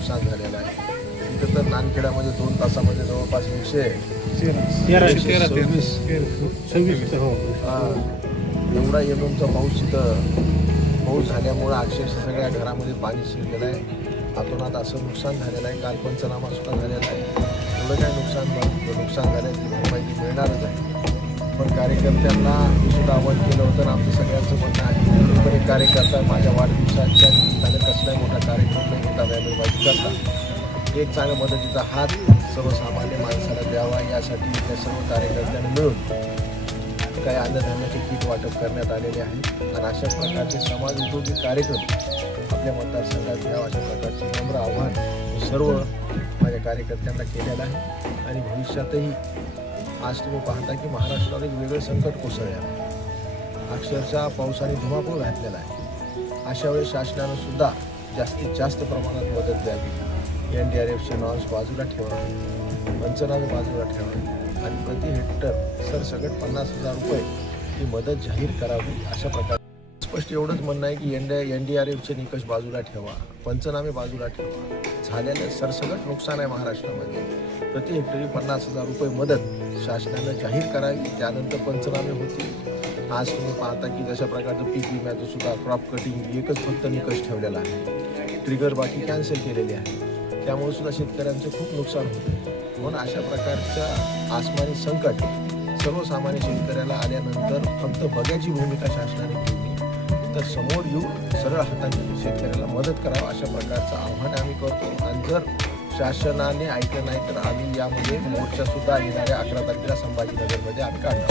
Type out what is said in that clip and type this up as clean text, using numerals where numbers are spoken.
नुकसान झालेलं आहे. इथं तर नानखेड्यामध्ये 2 तासामध्ये जवळपास 126 एवढा एमएमचा पाऊस झाल्यामुळं अक्षरशः सगळ्या घरामध्ये पाणी शिरलेलं आहे. अतोनात असं नुकसान झालेलं आहे. काल पंचनामा सुद्धा झालेला आहे. एवढं काय नुकसान झालं ती माहिती मिळणारच आहे. पण कार्यकर्त्यांना मी सुद्धा आवाहन केलं होतं आणि आमचं सगळ्यांचं म्हणणं आहे पण एक कार्यकर्ता माझ्या वाढदिवसाच्या निमित्तानं कसलाही मोठा कार्यक्रम नाही मोठा बॅनरबाजी करतात. एक चांगल्या मदतीचा हात सर्वसामान्य माणसाला द्यावा यासाठी त्या सर्व कार्यकर्त्यांना मिळून काही अन्नधान्याचे किट वाटप करण्यात आलेले आहे. आणि अशा प्रकारचे समाज उपयोगी कार्यक्रम आपल्या मतदारसंघात घ्यावा अशा प्रकारचे नम्र आव्हान मी सर्व माझ्या कार्यकर्त्यांना केलेलं आहे. आणि भविष्यातही आज तुम्ही पाहता की महाराष्ट्राला एक वेगळं संकट कोसळले आहे. अक्षरशः पावसाने धुमाकूळ घातलेला आहे. अशा वेळेस शासनानं सुद्धा जास्तीत जास्त प्रमाणात मदत द्यावी. NDRFचे नॉर्म्स बाजूला ठेवावे, पंचनामे बाजूला ठेवावे आणि प्रति हेक्टर सरसकट 50,000 रुपये ही मदत जाहीर करावी. अशा प्रकारे स्पष्ट एवढंच म्हणणं आहे की NDRFचे निकष बाजूला ठेवा, पंचनामे बाजूला ठेवा. झालेलं सरसकट नुकसान आहे महाराष्ट्रामध्ये. प्रति हेक्टरी 50,000 रुपये मदत शासनानं जाहीर करावी. त्यानंतर पंचनामे होतील. आज तुम्ही पाहता की जशा प्रकारचं पीक विम्याचं सुद्धा क्रॉप कटिंग एकच फक्त निकष ठेवलेला आहे. ट्रिगर बाकी कॅन्सल केलेली आहे. त्यामुळे सुद्धा शेतकऱ्यांचं खूप नुकसान होतं. म्हणून अशा प्रकारच्या आसमानी संकट सर्वसामान्य शेतकऱ्याला आल्यानंतर फक्त बघायची भूमिका शासनाने घेतली तर समोर येऊन सरळ हाताने शेतकऱ्याला मदत करावं अशा प्रकारचं आव्हान आम्ही करतो. आणि जर शासनाने ऐकलं नाही तर आम्ही यामध्ये मोर्चा सुद्धा येणाऱ्या 11 तारखेला संभाजीनगरमध्ये आम्ही काढणार.